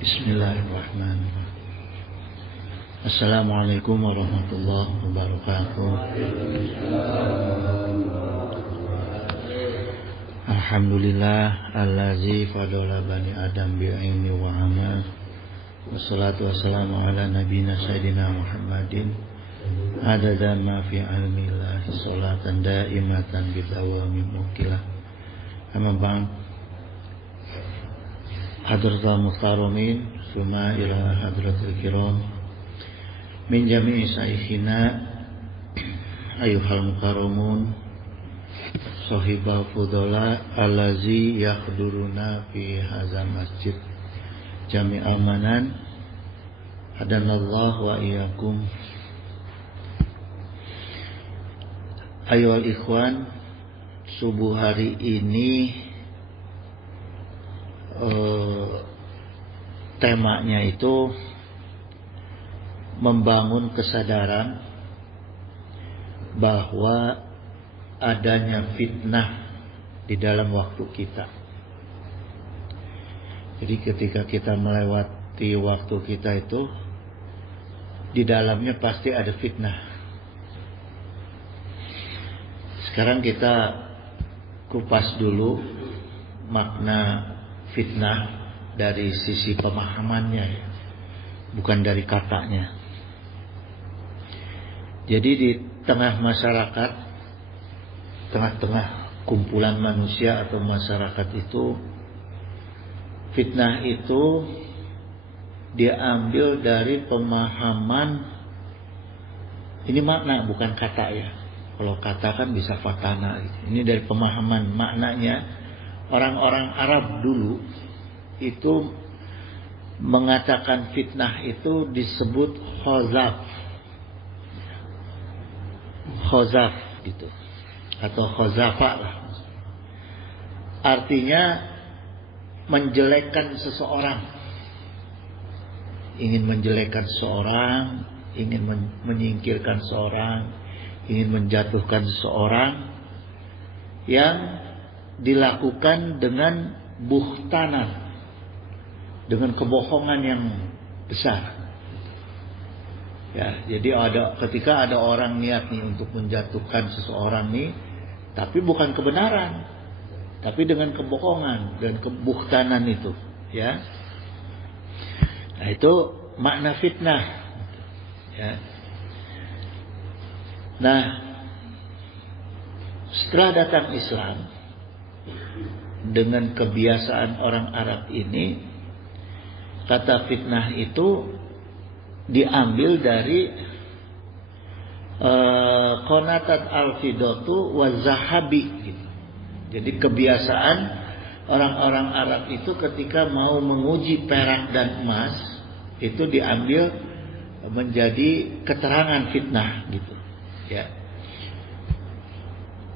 Bismillahirrahmanirrahim. Assalamualaikum warahmatullahi wabarakatuh. Alhamdulillah allazi fadala bani adam bi'ilmi wa amal. Wassalatu wassalamu ala nabiyina sayyidina Muhammadin adada ma fi ilmillah salatan daimatan bidawami mukilah. Amma ba'd. Hadratul muhtaromin summa ila hadratul kiram min jami'i saikhina ayuhal mukarramun sahibal fudala allazi yakhduruna fi hazal masjid jami'al manan hadanallahu wa iyyakum. Ayuhal ikhwan, subuh hari ini temanya itu membangun kesadaran bahwa adanya fitnah di dalam waktu kita. Jadi ketika kita melewati waktu kita itu, di dalamnya pasti ada fitnah. Sekarang kita kupas dulu makna fitnah dari sisi pemahamannya, bukan dari katanya. Jadi di tengah masyarakat, tengah-tengah kumpulan manusia atau masyarakat itu, fitnah itu diambil dari pemahaman. Ini makna, bukan kata ya. Kalau kata kan bisa fatana. Ini dari pemahaman maknanya. Orang-orang Arab dulu itu mengatakan fitnah itu disebut khozaf gitu, atau khozafa lah. Artinya menjelekkan seseorang, ingin menjelekkan seseorang, ingin menyingkirkan seseorang, ingin menjatuhkan seseorang, yang dilakukan dengan buhtanan, dengan kebohongan yang besar. Ya, jadi ketika ada orang niat nih untuk menjatuhkan seseorang nih, tapi bukan kebenaran, tapi dengan kebohongan dan kebuhtanan itu, ya. Nah, itu makna fitnah. Ya. Nah, setelah datang Islam, dengan kebiasaan orang Arab ini, kata fitnah itu diambil dari konatat al-fidatu wa zahabi gitu. Jadi kebiasaan orang-orang Arab itu ketika mau menguji perak dan emas itu diambil menjadi keterangan fitnah gitu, ya.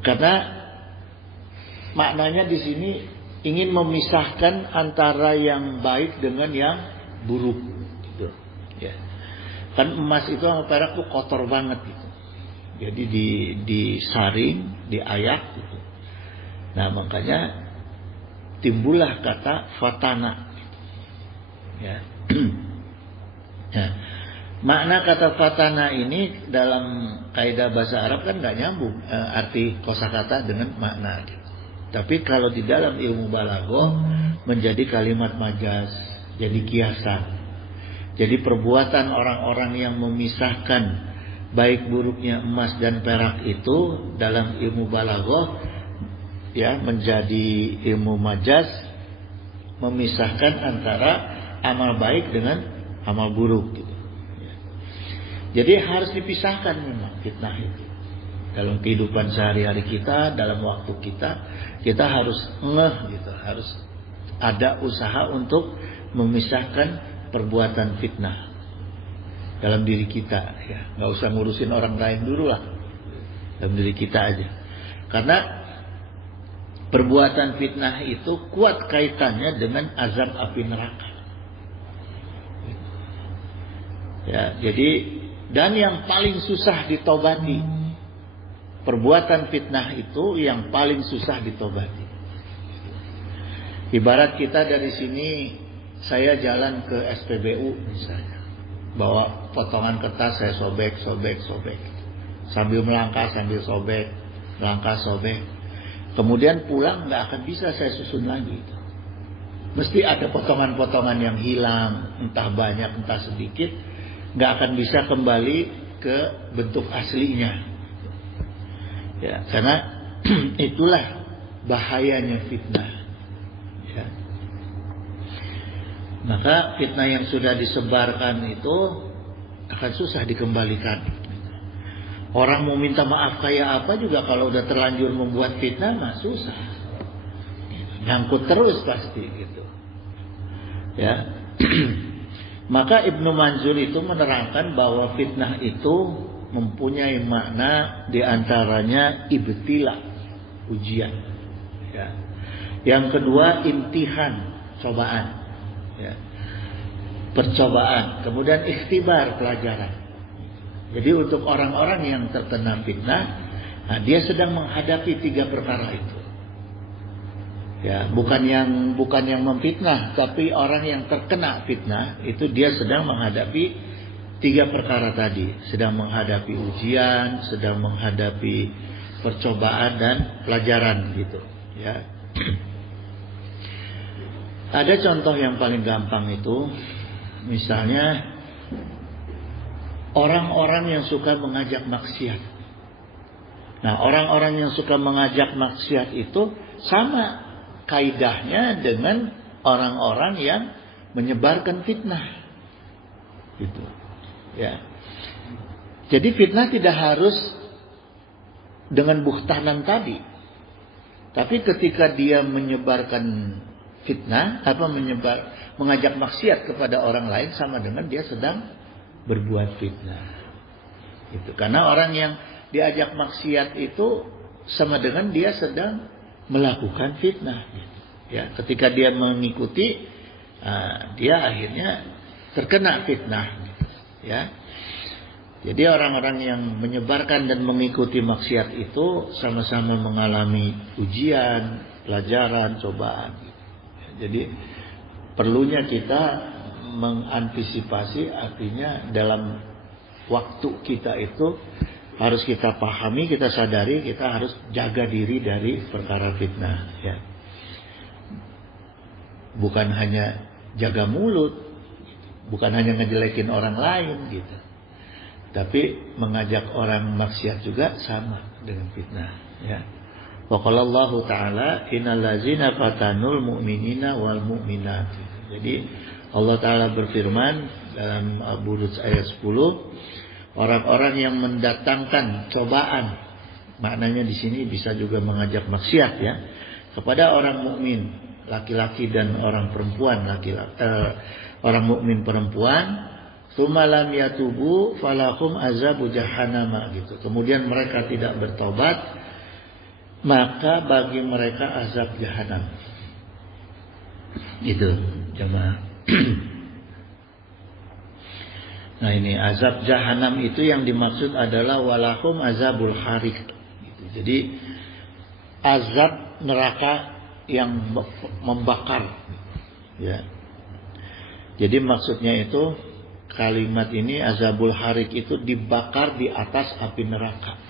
Karena maknanya di sini ingin memisahkan antara yang baik dengan yang buruk, gitu. Ya. Kan emas itu sama perak tuh kotor banget gitu. Jadi disaring, diayak gitu. Nah, makanya timbullah kata fatana. Ya. Ya. Makna kata fatana ini dalam kaidah bahasa Arab kan nggak nyambung arti kosakata dengan makna gitu. Tapi kalau di dalam ilmu balaghah menjadi kalimat majaz, jadi kiasan. Jadi perbuatan orang-orang yang memisahkan baik buruknya emas dan perak itu dalam ilmu balaghah, ya, menjadi ilmu majaz, memisahkan antara amal baik dengan amal buruk gitu. Jadi harus dipisahkan memang fitnah itu. Dalam kehidupan sehari-hari kita, dalam waktu kita harus gitu, harus ada usaha untuk memisahkan perbuatan fitnah dalam diri kita, ya. Nggak usah ngurusin orang lain dulu lah, dalam diri kita aja. Karena perbuatan fitnah itu kuat kaitannya dengan azab api neraka. Ya, jadi dan yang paling susah ditobati, perbuatan fitnah itu yang paling susah ditobati. Ibarat kita dari sini saya jalan ke SPBU misalnya, bawa potongan kertas saya sobek. Sambil melangkah, sambil sobek, melangkah, sobek. Kemudian pulang nggak akan bisa saya susun lagi. Mesti ada potongan-potongan yang hilang, entah banyak, entah sedikit, nggak akan bisa kembali ke bentuk aslinya. Ya, karena itulah bahayanya fitnah. Ya. Maka fitnah yang sudah disebarkan itu akan susah dikembalikan. Orang mau minta maaf kayak apa juga kalau udah terlanjur membuat fitnah mah susah. Nyangkut terus pasti gitu. Ya. Maka Ibnu Manzur itu menerangkan bahwa fitnah itu mempunyai makna diantaranya ibtila, ujian. Ya. Yang kedua imtihan, cobaan. Ya. Percobaan. Kemudian ikhtibar, pelajaran. Jadi untuk orang-orang yang terkena fitnah, nah dia sedang menghadapi 3 perkara itu. Ya, bukan yang memfitnah, tapi orang yang terkena fitnah itu dia sedang menghadapi 3 perkara tadi, sedang menghadapi ujian, sedang menghadapi percobaan dan pelajaran gitu, ya. Ada contoh yang paling gampang itu, misalnya orang-orang yang suka mengajak maksiat. Nah, orang-orang yang suka mengajak maksiat itu sama kaidahnya dengan orang-orang yang menyebarkan fitnah. Gitu. Ya. Jadi fitnah tidak harus dengan buhtanan tadi. Tapi ketika dia menyebarkan fitnah, mengajak maksiat kepada orang lain sama dengan dia sedang berbuat fitnah. Itu karena orang yang diajak maksiat itu sama dengan dia sedang melakukan fitnah. Ya, ketika dia mengikuti, dia akhirnya terkena fitnah. Ya, jadi orang-orang yang menyebarkan dan mengikuti maksiat itu sama-sama mengalami ujian, pelajaran, cobaan. Jadi perlunya kita mengantisipasi, artinya dalam waktu kita itu harus kita pahami, kita sadari, kita harus jaga diri dari perkara fitnah. Ya. Bukan hanya jaga mulut, bukan hanya ngejelekin orang lain gitu, tapi mengajak orang maksiat juga sama dengan fitnah. Ya. Wa qala Allah Ta'ala innal ladzina fatanul mu'minina wal mu'minat. Jadi Allah Ta'ala berfirman dalam Buruj ayat 10, orang-orang yang mendatangkan cobaan, maknanya di sini bisa juga mengajak maksiat ya, kepada orang mukmin laki-laki dan orang perempuan orang mukmin perempuan, tsumma lam yatubu falahum azabu jahannam gitu. Kemudian mereka tidak bertobat, maka bagi mereka azab jahanam. Itu jemaah. Nah ini azab jahanam itu yang dimaksud adalah walahum azabul harik. Jadi azab neraka yang membakar. Ya. Jadi maksudnya itu kalimat ini azabul harik itu dibakar di atas api neraka.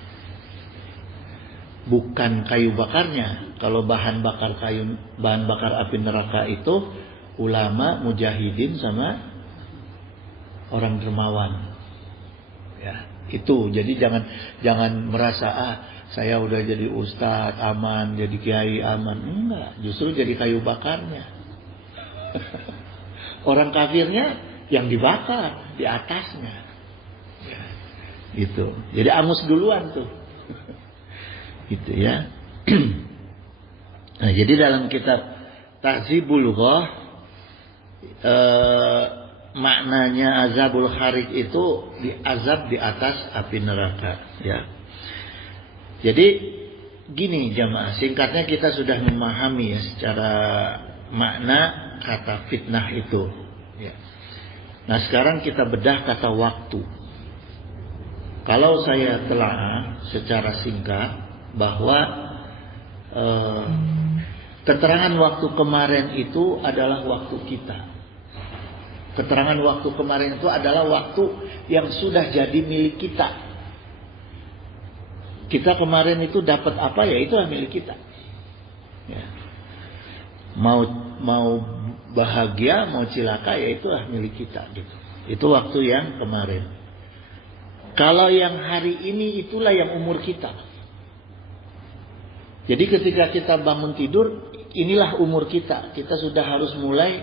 Bukan kayu bakarnya. Kalau bahan bakar api neraka itu ulama, mujahidin sama orang dermawan. Ya, itu. Jadi jangan merasa saya udah jadi ustadz aman, jadi kiai aman. Enggak, justru jadi kayu bakarnya. Orang kafirnya yang dibakar di atasnya. Ya, gitu. Jadi angus duluan tuh. Gitu ya. Nah, jadi dalam kitab Tahzibul Lughah maknanya azabul harik itu azab di atas api neraka ya. Jadi gini jamaah, singkatnya kita sudah memahami ya secara makna kata fitnah itu ya. Nah sekarang kita bedah kata waktu. Kalau saya telah secara singkat bahwa keterangan waktu kemarin itu adalah waktu kita. Keterangan waktu kemarin itu adalah waktu yang sudah jadi milik kita. Kita kemarin itu dapat apa ya, itulah milik kita. Ya. Mau bahagia, mau cilaka, ya itulah milik kita. Gitu. Itu waktu yang kemarin. Kalau yang hari ini itulah yang umur kita. Jadi ketika kita bangun tidur, inilah umur kita. Kita sudah harus mulai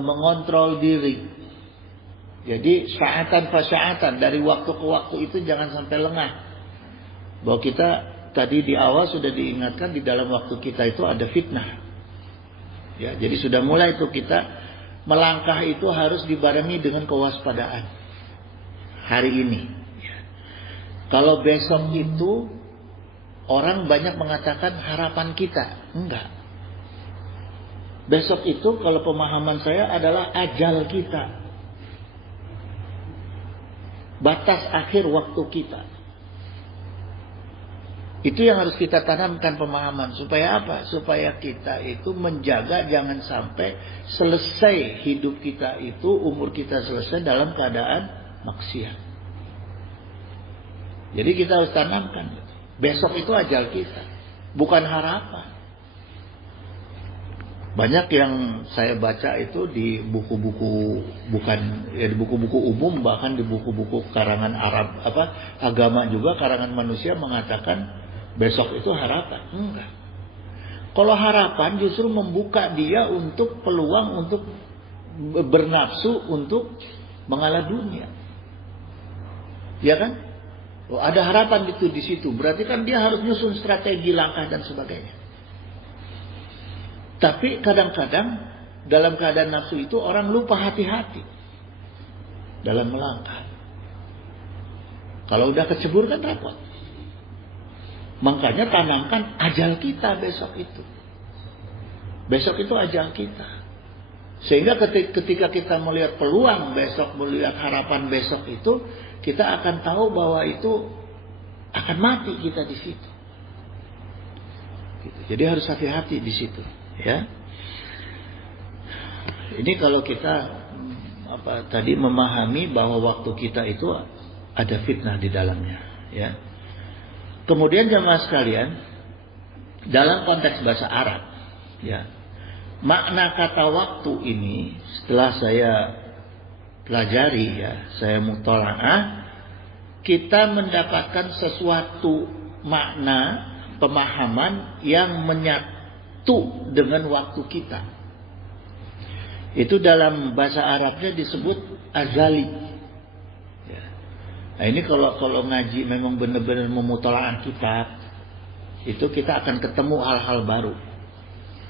mengontrol diri. Jadi sa'atan fasya'atan, dari waktu ke waktu itu jangan sampai lengah. Bahwa kita tadi di awal sudah diingatkan di dalam waktu kita itu ada fitnah. Ya, jadi sudah mulai itu kita melangkah itu harus dibarengi dengan kewaspadaan. Hari ini. Kalau besok itu orang banyak mengatakan harapan kita. Enggak. Besok itu kalau pemahaman saya adalah ajal kita. Batas akhir waktu kita. Itu yang harus kita tanamkan pemahaman. Supaya apa? Supaya kita itu menjaga jangan sampai selesai hidup kita itu, umur kita selesai dalam keadaan maksiat. Jadi kita harus tanamkan. Besok itu ajal kita. Bukan harapan. Banyak yang saya baca itu di buku-buku, bukan ya di buku-buku umum, bahkan di buku-buku karangan Arab, agama juga, karangan manusia mengatakan besok itu harapan. Enggak. Kalau harapan justru membuka dia untuk peluang untuk bernafsu untuk mengalah dunia. Ya kan? Oh, ada harapan itu di situ. Berarti kan dia harus nyusun strategi, langkah dan sebagainya. Tapi kadang-kadang dalam keadaan nafsu itu orang lupa hati-hati dalam melangkah. Kalau udah kecebur kan repot. Makanya tanamkan ajal kita besok itu. Besok itu ajal kita. Sehingga ketika kita melihat peluang besok, melihat harapan besok itu, kita akan tahu bahwa itu akan mati kita di situ. Gitu. Jadi harus hati-hati di situ, ya. Ini kalau kita tadi memahami bahwa waktu kita itu ada fitnah di dalamnya, ya. Kemudian jamaah sekalian, dalam konteks bahasa Arab, ya, makna kata waktu ini setelah saya pelajari, ya, saya mutalaah, kita mendapatkan sesuatu makna pemahaman yang menyatu dengan waktu kita. Itu dalam bahasa Arabnya disebut azali. Ya. Nah ini kalau ngaji memang benar-benar memutalaah kitab, itu kita akan ketemu hal-hal baru,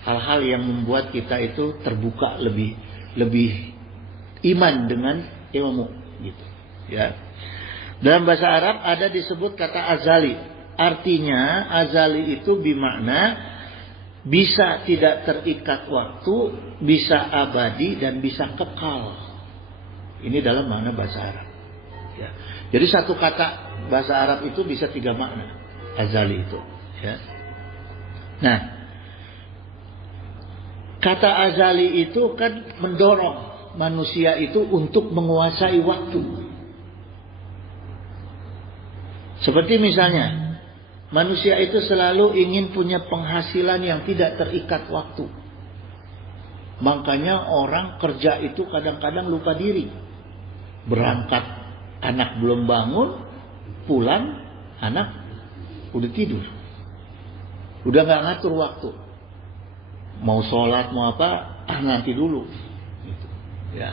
hal-hal yang membuat kita itu terbuka lebih iman dengan ilmu, gitu, ya. Dalam bahasa Arab ada disebut kata azali. Artinya azali itu bermakna bisa tidak terikat waktu, bisa abadi dan bisa kekal. Ini dalam makna bahasa Arab. Ya. Jadi satu kata bahasa Arab itu bisa 3 makna azali itu. Ya. Nah, kata azali itu kan mendorong manusia itu untuk menguasai waktu. Seperti misalnya, manusia itu selalu ingin punya penghasilan yang tidak terikat waktu. Makanya orang kerja itu kadang-kadang lupa diri. Berangkat, anak belum bangun, pulang, anak udah tidur. Udah gak ngatur waktu. Mau sholat, mau apa, nanti dulu. Ya.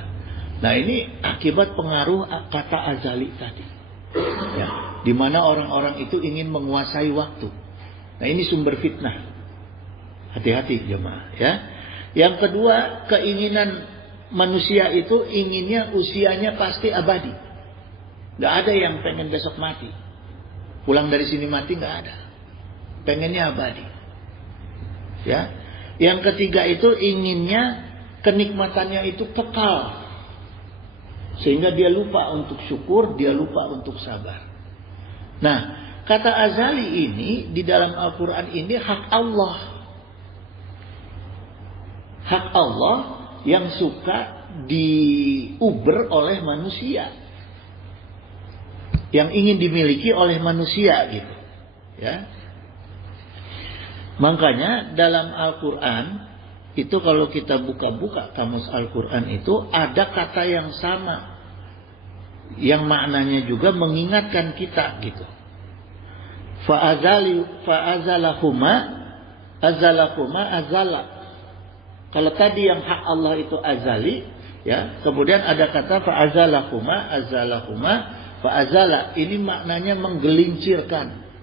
Nah ini akibat pengaruh kata azali tadi, ya, di mana orang-orang itu ingin menguasai waktu. Nah ini sumber fitnah. Hati-hati jemaah, ya. Yang kedua, keinginan manusia itu inginnya usianya pasti abadi. Gak ada yang pengen besok mati, pulang dari sini mati, gak ada. Pengennya abadi, ya. Yang ketiga itu inginnya kenikmatannya itu kekal. Sehingga dia lupa untuk syukur, dia lupa untuk sabar. Nah, kata azali ini di dalam Al-Quran ini hak Allah. Hak Allah yang suka diuber oleh manusia, yang ingin dimiliki oleh manusia gitu. Ya. Makanya dalam Al-Quran itu kalau kita buka-buka kamus Al-Quran itu ada kata yang sama, yang maknanya juga mengingatkan kita gitu. Fa'azalahuma azala. Kalau tadi yang hak Allah itu azali, ya, kemudian ada kata azalahuma fa'azala. Ini maknanya menggelincirkan.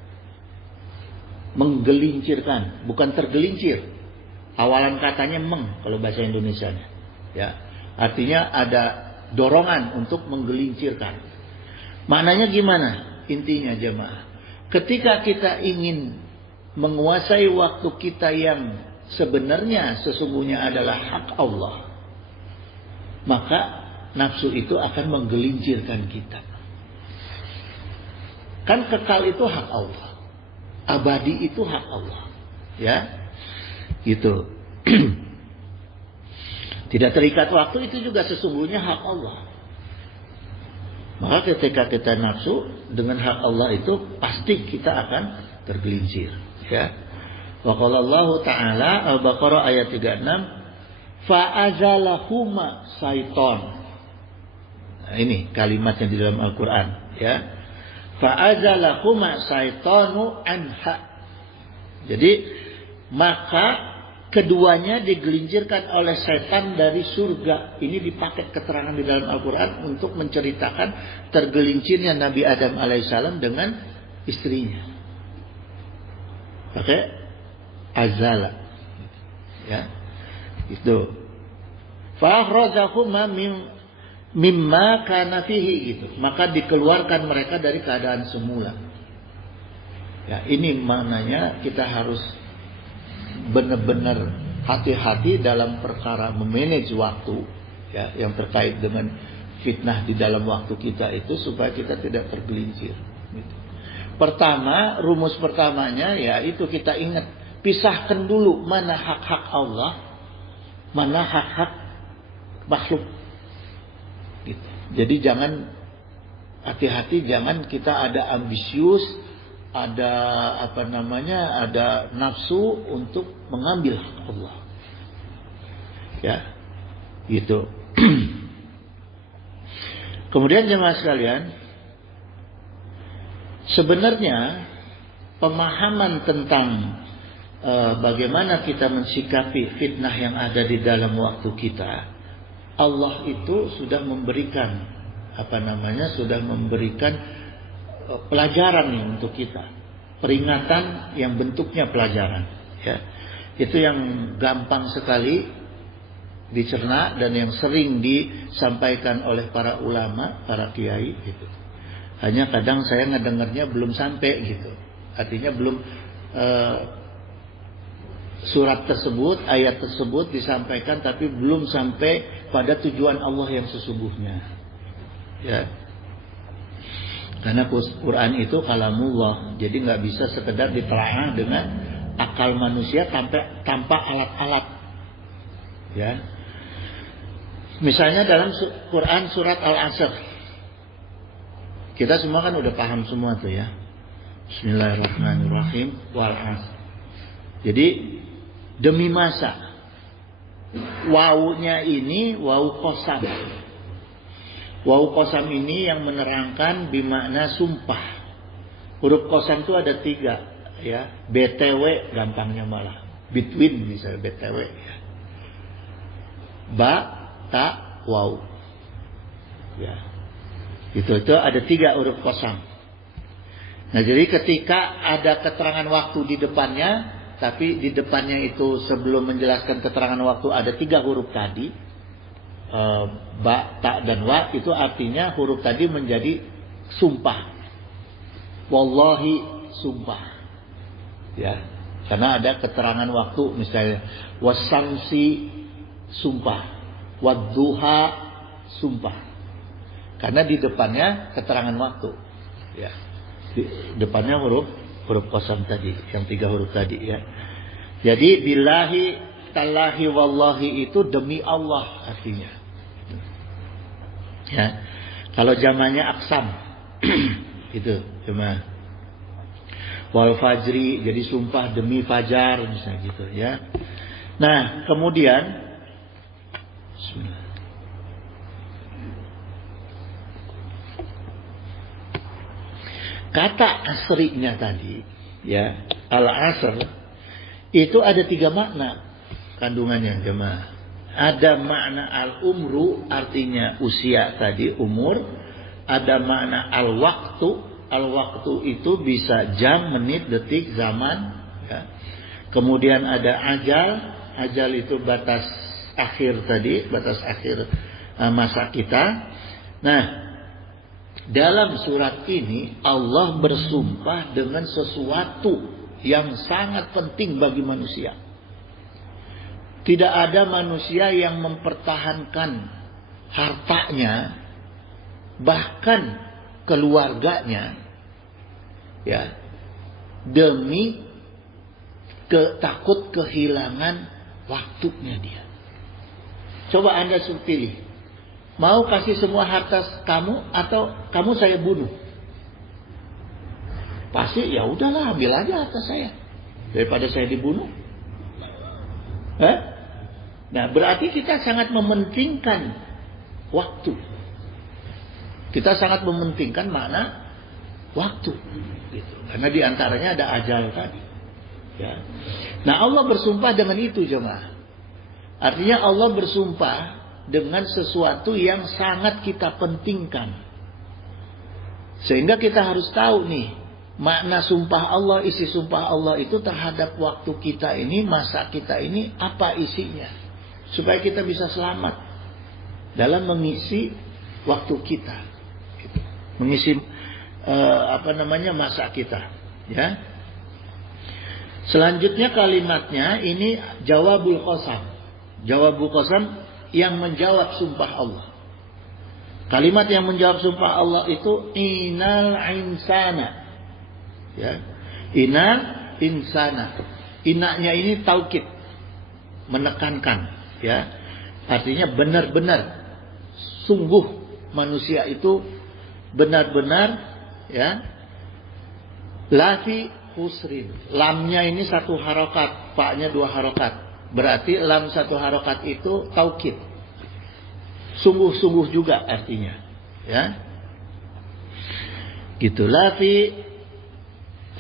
Menggelincirkan, bukan tergelincir. Awalan katanya kalau bahasa Indonesianya. Ya. Artinya ada dorongan untuk menggelincirkan. Maknanya gimana? Intinya jemaah, ketika kita ingin menguasai waktu kita yang sebenarnya sesungguhnya adalah hak Allah, maka nafsu itu akan menggelincirkan kita. Kan kekal itu hak Allah, abadi itu hak Allah, ya, gitu. Tidak terikat waktu itu juga sesungguhnya hak Allah. Maka ketika kita nafsu dengan hak Allah itu pasti kita akan tergelincir, ya. Wa qala Allah Ta'ala Al-Baqarah ayat 36, fa'azalahuma syaiton. Nah, ini kalimatnya di dalam Al-Qur'an, ya. Fa'azalahuma syaitonu anha. Jadi maka keduanya digelincirkan oleh setan dari surga. Ini dipakai keterangan di dalam Al-Quran untuk menceritakan tergelincirnya Nabi Adam alaihissalam dengan istrinya. Pakai azala, ya, itu. Fa'akhrajahuma mimma kana fihi, gitu. Maka dikeluarkan mereka dari keadaan semula. Ya, ini maknanya kita harus benar-benar hati-hati dalam perkara memanage waktu, ya, yang terkait dengan fitnah di dalam waktu kita itu supaya kita tidak tergelincir. Gitu. Pertama, rumus pertamanya ya itu kita ingat, pisahkan dulu mana hak-hak Allah, mana hak-hak makhluk. Gitu. Jadi jangan, hati-hati, jangan kita ada ambisius, ada ada nafsu untuk mengambil hak Allah, ya, gitu. Kemudian jemaah sekalian, sebenarnya pemahaman tentang bagaimana kita mensikapi fitnah yang ada di dalam waktu kita, Allah itu sudah memberikan sudah memberikan pelajaran nih untuk kita, peringatan yang bentuknya pelajaran, ya. Itu yang gampang sekali dicerna dan yang sering disampaikan oleh para ulama, para kiai, gitu. Hanya kadang saya ngedengarnya belum sampai, gitu. Artinya belum surat tersebut, ayat tersebut disampaikan, tapi belum sampai pada tujuan Allah yang sesungguhnya, ya. Karena Quran itu kalamullah, jadi nggak bisa sekedar ditelaah dengan akal manusia tanpa alat-alat, ya. Misalnya dalam Quran surat Al-Asr, kita semua kan udah paham semua tuh, ya. Bismillahirrahmanirrahim, wal asr. Jadi demi masa, wawunya ini wawu qasam. Wawu qasam ini yang menerangkan bimakna sumpah. Huruf qasam itu ada 3, ya. BTW gampangnya malah. Between misalnya BTW, ya. Ba, ta, waw. Ya. Itu ada 3 huruf qasam. Nah, jadi ketika ada keterangan waktu di depannya, tapi di depannya itu sebelum menjelaskan keterangan waktu ada 3 huruf tadi, ba, ta, dan wa, itu artinya huruf tadi menjadi sumpah. Wallahi, sumpah, ya, karena ada keterangan waktu, misalnya wasamsi, sumpah, wadduha, sumpah, karena di depannya keterangan waktu, ya. Di depannya huruf qasam tadi, yang 3 huruf tadi, ya. Jadi billahi tallahi wallahi itu demi Allah artinya. Ya. Kalau jamannya aksam. Gitu, cuma wal fajri jadi sumpah demi fajar misalnya gitu ya. Nah, kemudian bismillah. Kata asrinya tadi ya, al-asr itu ada 3 makna kandungannya jemaah. Ada makna al-umru artinya usia tadi, umur. Ada makna al-waktu. Al-waktu itu bisa jam, menit, detik, zaman ya. Kemudian ada ajal. Ajal itu batas akhir tadi, batas akhir masa kita. Nah, dalam surat ini Allah bersumpah dengan sesuatu yang sangat penting bagi manusia. Tidak ada manusia yang mempertahankan hartanya, bahkan keluarganya, ya, demi takut kehilangan waktunya dia. Coba Anda pilih. Mau kasih semua harta kamu atau kamu saya bunuh? Pasti ya udahlah, ambil aja harta saya daripada saya dibunuh. Nah, berarti kita sangat mementingkan waktu. Kita sangat mementingkan makna waktu gitu. Karena diantaranya ada ajal tadi. Ya. Nah, Allah bersumpah dengan itu jemaah. Artinya Allah bersumpah dengan sesuatu yang sangat kita pentingkan. Sehingga kita harus tahu nih, makna sumpah Allah, isi sumpah Allah itu terhadap waktu kita ini, masa kita ini, apa isinya. Supaya kita bisa selamat dalam mengisi waktu kita. Mengisi masa kita. Ya. Selanjutnya kalimatnya ini jawabul qasam. Jawabul qasam yang menjawab sumpah Allah. Kalimat yang menjawab sumpah Allah itu innal insana. Ya. Innal insana. Inaknya ini taukid, menekankan, ya. Artinya benar-benar, sungguh manusia itu benar-benar, ya. Lafi husrin. Lamnya ini 1 harokat, faknya 2 harokat. Berarti lam 1 harokat itu taukid. Sungguh-sungguh juga artinya. Ya. Gitulah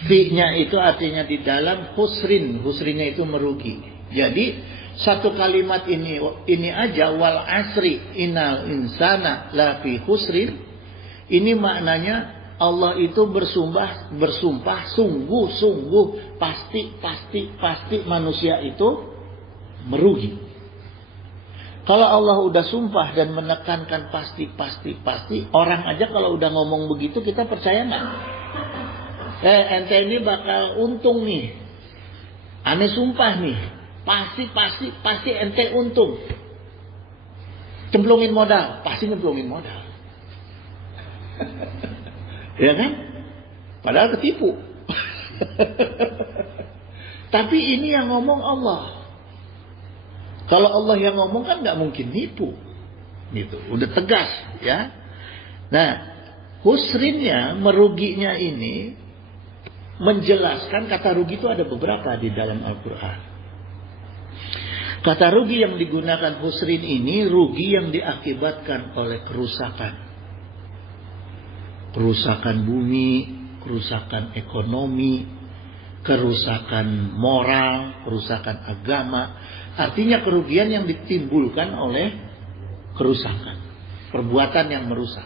fi-nya itu artinya di dalam husrin. Husrinnya itu merugi. Jadi satu kalimat ini aja, wal asri innal insana lafi husrin. Ini maknanya Allah itu bersumpah sungguh-sungguh pasti manusia itu merugi. Kalau Allah udah sumpah dan menekankan pasti, orang aja kalau udah ngomong begitu kita percaya nggak? Ente ini bakal untung nih. Ane sumpah nih, pasti ente untung. Cemplungin modal, pasti nyemplungin modal. Ya kan? Padahal ketipu. Tapi ini yang ngomong Allah. Kalau Allah yang ngomong kan nggak mungkin nipu, gitu. Udah tegas, ya. Nah, husrinnya, meruginya ini menjelaskan kata rugi itu ada beberapa di dalam Al-Quran. Kata rugi yang digunakan husrin ini rugi yang diakibatkan oleh kerusakan. Kerusakan bumi, kerusakan ekonomi, kerusakan moral, kerusakan agama. Artinya kerugian yang ditimbulkan oleh kerusakan, perbuatan yang merusak.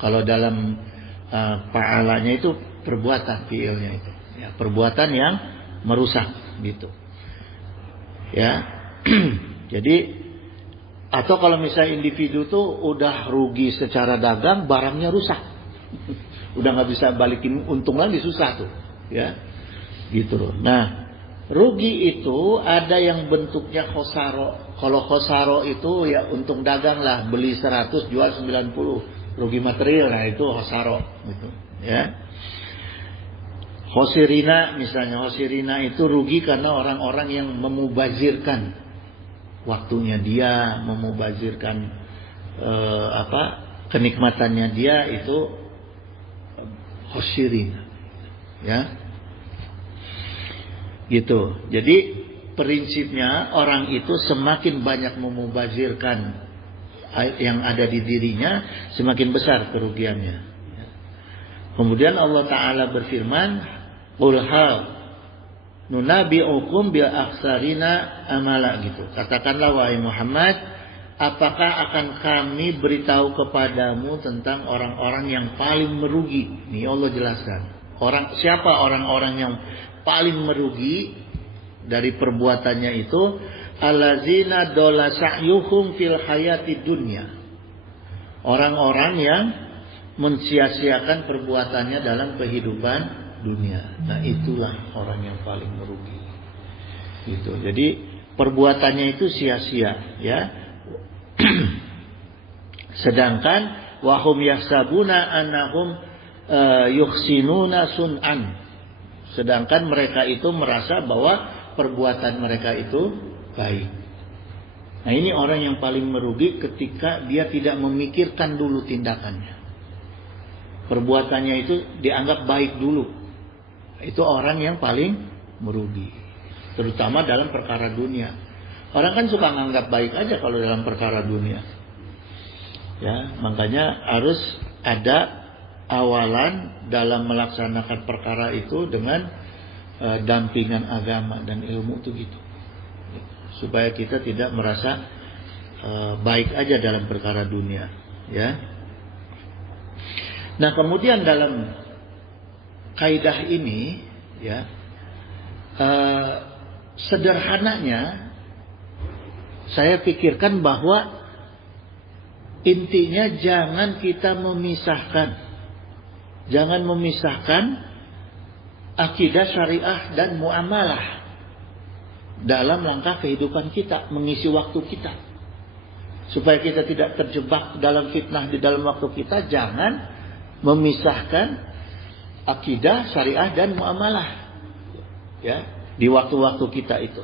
Kalau dalam fa'alanya itu perbuatan, fi'ilnya itu, ya, perbuatan yang merusak, gitu. Ya, jadi atau kalau misalnya individu tuh udah rugi secara dagang, barangnya rusak, udah nggak bisa balikin untung lagi, susah tuh, ya, gitu loh. Nah. Rugi itu ada yang bentuknya khosaro. Kalau khosaro itu ya untung dagang lah, beli 100 jual 90, rugi material, nah itu khosaro gitu, ya. Khosirina misalnya, khosirina itu rugi karena orang-orang yang memubazirkan waktunya dia, memubazirkan kenikmatannya dia, itu khosirina, ya. Gitu. Jadi prinsipnya orang itu semakin banyak memubazirkan yang ada di dirinya, semakin besar kerugiannya. Kemudian Allah Ta'ala berfirman, qul hal nunabi'ukum bil aksarina amala, gitu. Katakanlah wahai Muhammad, apakah akan kami beritahu kepadamu tentang orang-orang yang paling merugi? Ini Allah jelaskan. Siapa orang-orang yang paling merugi dari perbuatannya itu? Allazina dola sa'yuhum fil hayati dunya. Orang-orang yang mensia-siakan perbuatannya dalam kehidupan dunia. Nah, itulah orang yang paling merugi. Gitu. Jadi perbuatannya itu sia-sia, ya. Sedangkan wahum yahsabuna annahum yuhsinuna sun'an. Sedangkan mereka itu merasa bahwa perbuatan mereka itu baik. Nah, ini orang yang paling merugi ketika dia tidak memikirkan dulu tindakannya. Perbuatannya itu dianggap baik dulu. Itu orang yang paling merugi. Terutama dalam perkara dunia. Orang kan suka nganggap baik aja kalau dalam perkara dunia. Ya, makanya harus ada awalan dalam melaksanakan perkara itu dengan dampingan agama dan ilmu itu, gitu. Supaya kita tidak merasa baik aja dalam perkara dunia, ya. Nah, kemudian dalam kaidah ini, ya, sederhananya saya pikirkan bahwa intinya jangan kita memisahkan akidah, syariah dan muamalah dalam langkah kehidupan kita, mengisi waktu kita. Supaya kita tidak terjebak dalam fitnah di dalam waktu kita, jangan memisahkan akidah, syariah dan muamalah, ya, di waktu-waktu kita itu.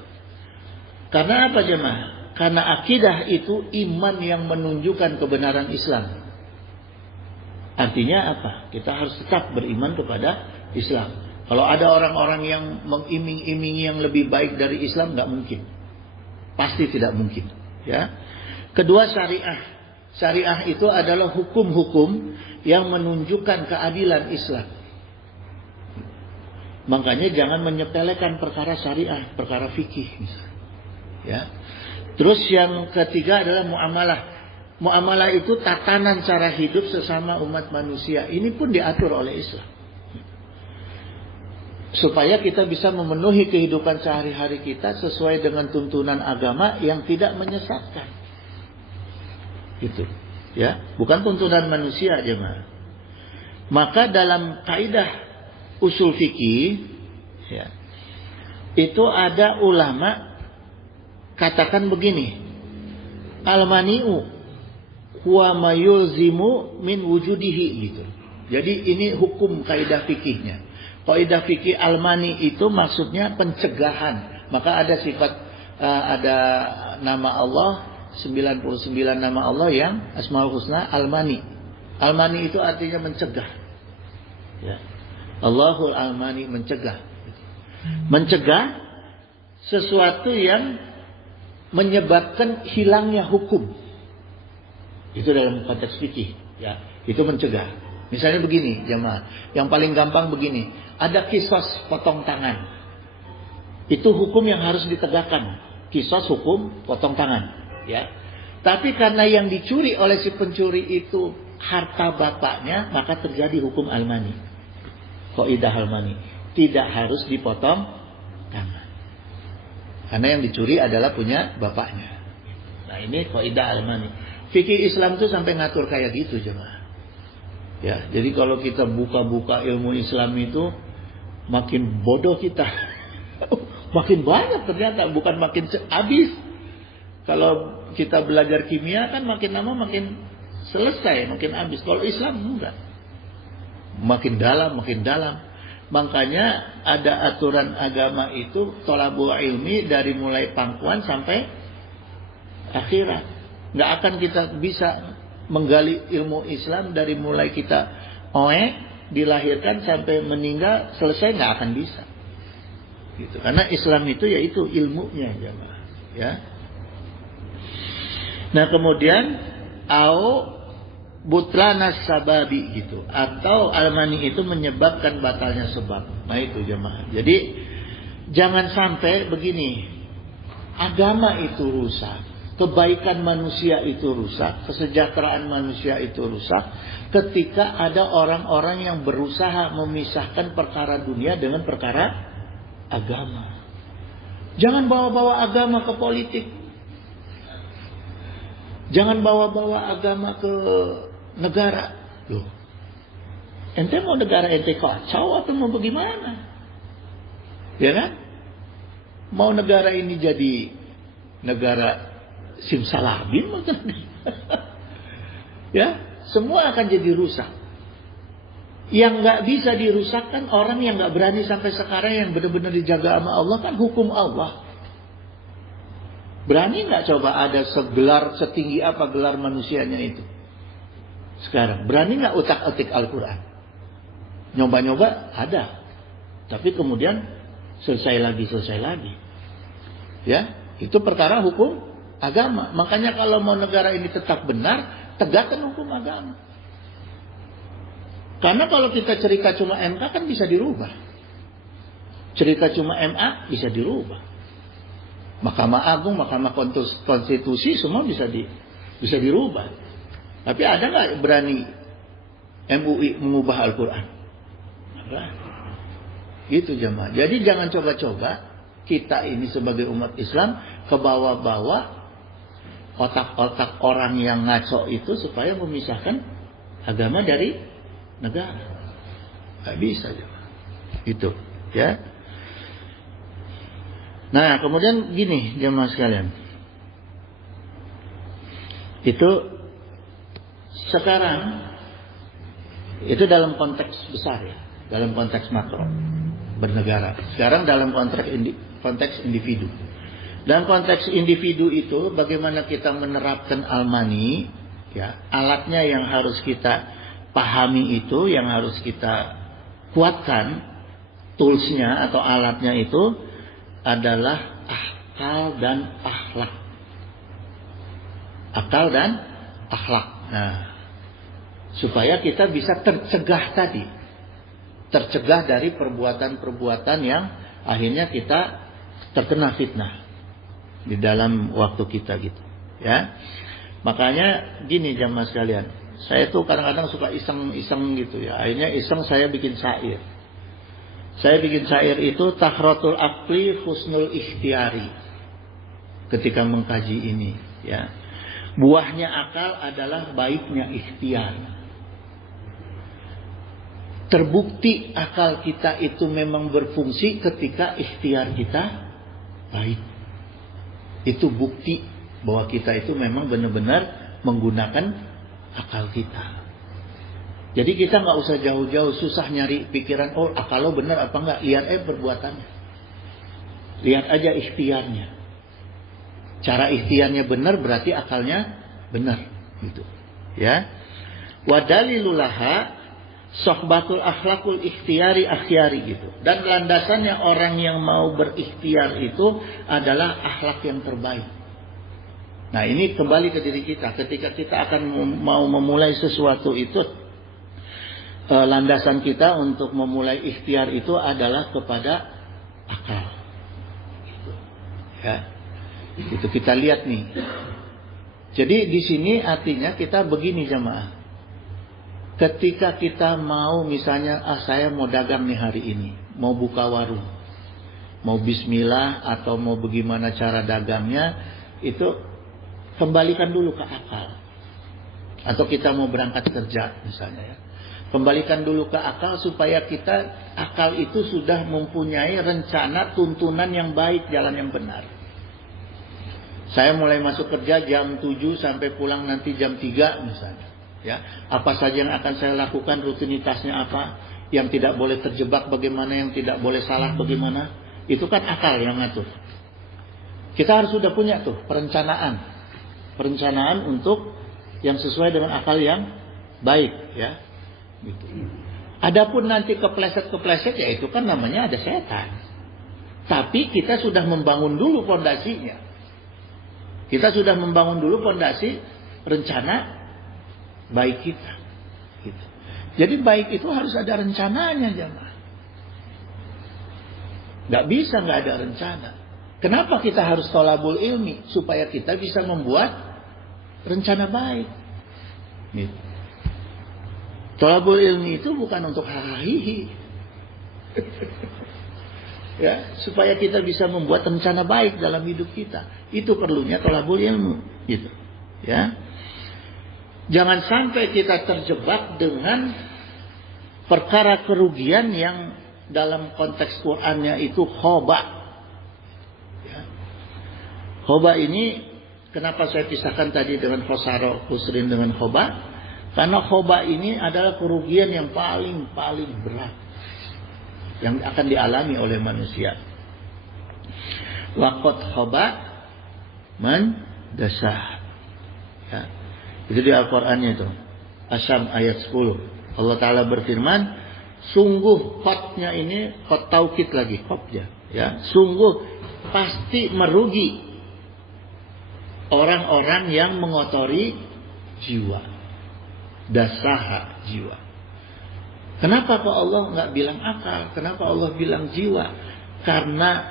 Karena apa, jemaah? Karena akidah itu iman yang menunjukkan kebenaran Islam. Artinya apa? Kita harus tetap beriman kepada Islam. Kalau ada orang-orang yang mengiming-imingi yang lebih baik dari Islam, nggak mungkin. Pasti tidak mungkin, ya. Kedua, syariah. Syariah itu adalah hukum-hukum yang menunjukkan keadilan Islam. Makanya jangan menyepelekan perkara syariah, perkara fikih, ya. Terus yang ketiga adalah muamalah. Muamalah itu tatanan cara hidup sesama umat manusia. Ini pun diatur oleh Islam. Supaya kita bisa memenuhi kehidupan sehari-hari kita sesuai dengan tuntunan agama yang tidak menyesatkan. Gitu, ya. Bukan tuntunan manusia, jemaah. Maka dalam kaidah usul fikih, ya, itu ada ulama katakan begini, al-mani'u huwa mayulzimu min wujudihi, gitu. Jadi ini hukum kaidah fikihnya. Kaidah fikih al-mani itu maksudnya pencegahan. Maka ada sifat, ada nama Allah, 99 nama Allah yang Asmaul Husna, al-mani. Al-mani itu artinya mencegah, ya. Allahul al-mani, mencegah. Mencegah sesuatu yang menyebabkan hilangnya hukum. Itu dalam konteks fikih, ya. Itu mencegah. Misalnya begini, jemaah. Yang paling gampang begini. Ada kisos potong tangan. Itu hukum yang harus ditegakkan. Kisos hukum potong tangan, ya. Tapi karena yang dicuri oleh si pencuri itu harta bapaknya, maka terjadi hukum al-mani. Qaidah al-mani. Tidak harus dipotong tangan. Karena yang dicuri adalah punya bapaknya. Nah, ini qaidah al-mani. Fikih Islam itu sampai ngatur kayak gitu, jemaah. Ya, jadi kalau kita buka-buka ilmu Islam itu makin bodoh kita. Makin banyak ternyata, bukan makin habis. Kalau kita belajar kimia kan makin lama makin selesai, makin habis. Kalau Islam enggak. Makin dalam, makin dalam. Makanya ada aturan agama itu thalabul ilmi dari mulai pangkuan sampai akhirat. Nggak akan kita bisa menggali ilmu Islam dari mulai kita dilahirkan sampai meninggal selesai, nggak akan bisa. Gitu. Karena Islam itu yaitu ilmunya, jemaah. Ya. Nah kemudian butlanas sababi gitu, atau almani itu menyebabkan batalnya sebab. Nah itu jemaah. Jadi jangan sampai begini, agama itu rusak, kebaikan manusia itu rusak, kesejahteraan manusia itu rusak ketika ada orang-orang yang berusaha memisahkan perkara dunia dengan perkara agama. Jangan bawa-bawa agama ke politik. Jangan bawa-bawa agama ke negara. Loh. Ente mau negara ente kacau atau mau bagaimana? Ya kan? Mau negara ini jadi negara simsalabim mungkin. Ya, semua akan jadi rusak. Yang nggak bisa dirusakkan orang yang nggak berani sampai sekarang, yang benar-benar dijaga sama Allah, kan hukum Allah. Berani nggak coba ada segelar setinggi apa gelar manusianya itu? Sekarang berani nggak utak-atik Al-Quran? Nyoba-nyoba ada, tapi kemudian selesai lagi. Ya, itu perkara hukum agama. Makanya kalau mau negara ini tetap benar, tegakkan hukum agama. Karena kalau kita cerita cuma MK kan bisa dirubah. Cerita cuma MA bisa dirubah. Mahkamah Agung, Mahkamah Konstitusi semua bisa dirubah. Tapi ada nggak berani MUI mengubah Al-Quran? Ada. Gitu jemaah. Jadi jangan coba-coba kita ini sebagai umat Islam kebawa-bawa otak-otak orang yang ngaco itu supaya memisahkan agama dari negara. Gak bisa jemaah. Itu ya. Nah kemudian gini jemaah sekalian. Itu sekarang itu dalam konteks besar ya, dalam konteks makro bernegara. Sekarang dalam konteks individu. Dalam konteks individu itu bagaimana kita menerapkan almani, ya, alatnya yang harus kita pahami itu, yang harus kita kuatkan, toolsnya atau alatnya itu adalah akal dan akhlak. Akal dan akhlak. Nah, supaya kita bisa tercegah tadi. Tercegah dari perbuatan-perbuatan yang akhirnya kita terkena fitnah di dalam waktu kita gitu. Ya. Makanya gini jamaah sekalian. Saya tuh kadang-kadang suka iseng-iseng gitu ya. Akhirnya iseng saya bikin syair. Saya bikin syair itu tahratul aqli husnul ikhtiyari. Ketika mengkaji ini ya. Buahnya akal adalah baiknya ikhtiar. Terbukti akal kita itu memang berfungsi ketika ikhtiar kita baik. Itu bukti bahwa kita itu memang benar-benar menggunakan akal kita. Jadi kita nggak usah jauh-jauh susah nyari pikiran. Oh akal lo benar apa enggak? Lihat perbuatannya. Lihat aja ikhtiarnya. Cara ikhtiarnya benar berarti akalnya benar gitu. Ya. Wa dalilulaha sohbatul akhlakul ikhtiyari akhyari gitu. Dan landasannya orang yang mau berikhtiar itu adalah akhlak yang terbaik. Nah ini kembali ke diri kita. Ketika kita akan mau memulai sesuatu itu, landasan kita untuk memulai ikhtiar itu adalah kepada akal. Gitu. Ya. Itu kita lihat nih. Jadi di sini artinya kita begini jamaah. Ketika kita mau misalnya saya mau dagang nih hari ini, mau buka warung, mau bismillah atau mau bagaimana cara dagangnya, itu kembalikan dulu ke akal. Atau kita mau berangkat kerja misalnya ya. Kembalikan dulu ke akal supaya akal itu sudah mempunyai rencana tuntunan yang baik, jalan yang benar. Saya mulai masuk kerja jam 7 sampai pulang nanti jam 3 misalnya. Ya, apa saja yang akan saya lakukan, rutinitasnya apa? yang tidak boleh terjebak bagaimana, yang tidak boleh salah bagaimana. Itu kan akal yang ngatur. Kita harus sudah punya tuh perencanaan untuk yang sesuai dengan akal yang baik, ya. Gitu. Adapun nanti kepleset ya itu kan namanya ada setan. Tapi kita sudah membangun dulu fondasinya. Kita sudah membangun dulu fondasi rencana baik kita. Gitu. Jadi baik itu harus ada rencananya, jemaah. Gak bisa gak ada rencana. Kenapa kita harus thalabul ilmi? Supaya kita bisa membuat rencana baik. Gitu. Thalabul ilmi itu bukan untuk hahihi. Ya, supaya kita bisa membuat rencana baik dalam hidup kita. Itu perlunya thalabul ilmu, gitu. Ya. Jangan sampai kita terjebak dengan perkara kerugian yang dalam konteks Qur'annya itu khoba. Ya. Khoba ini kenapa saya pisahkan tadi dengan khosaro, khusrin dengan khoba? Karena khoba ini adalah kerugian yang paling berat yang akan dialami oleh manusia. Waqad khoba man dasah. Ya. Itu di Al-Qur'annya itu. Asyam ayat 10. Allah Ta'ala berfirman, sungguh khotnya ini khot taukid lagi, khotnya. Ya. Sungguh pasti merugi orang-orang yang mengotori jiwa. Dasaha, jiwa. Kenapa kok Allah nggak bilang akal? Kenapa Allah bilang jiwa? Karena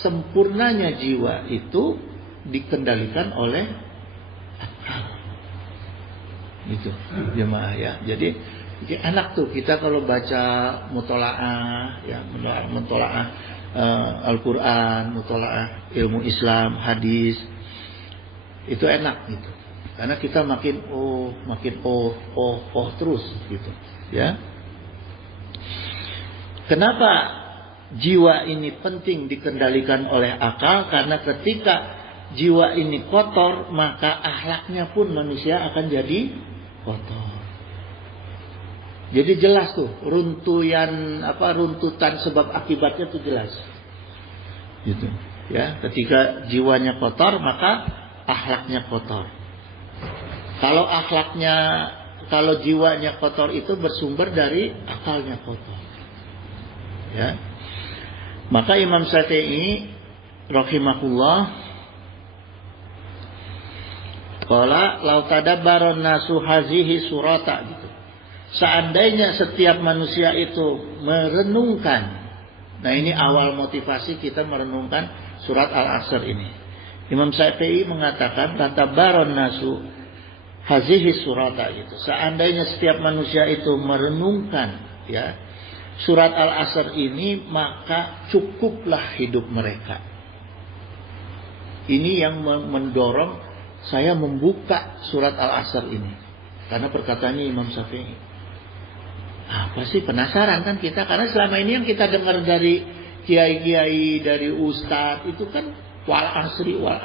sempurnanya jiwa itu dikendalikan oleh akal. Itu jemaah ya. Jadi enak tuh kita kalau baca mutolaah, ya mutolaah Al-Quran, mutolaah ilmu Islam, hadis, itu enak gitu. Karena kita makin terus gitu, ya. Kenapa jiwa ini penting dikendalikan oleh akal? Karena ketika jiwa ini kotor, maka akhlaknya pun manusia akan jadi kotor. Jadi jelas tuh runtutan sebab akibatnya tuh jelas. Gitu, ya. Ketika jiwanya kotor, maka akhlaknya kotor. Kalau jiwanya kotor itu bersumber dari akalnya kotor. Ya. Maka Imam Syafi'i rahimahullah qala law tadabbaron nasu hazihi surata gitu. Seandainya setiap manusia itu merenungkan. Nah, ini awal motivasi kita merenungkan surat Al-Asr ini. Imam Syafi'i mengatakan tadabbaron nasu hazihi surata gitu. Seandainya setiap manusia itu merenungkan, ya, surat Al-Asr ini, maka cukuplah hidup mereka. Ini yang mendorong saya membuka surat Al-Asr ini. Karena perkataannya Imam Syafi'i. Apa sih, penasaran kan kita? Karena selama ini yang kita dengar dari kiai-kiai, dari ustadz, itu kan wal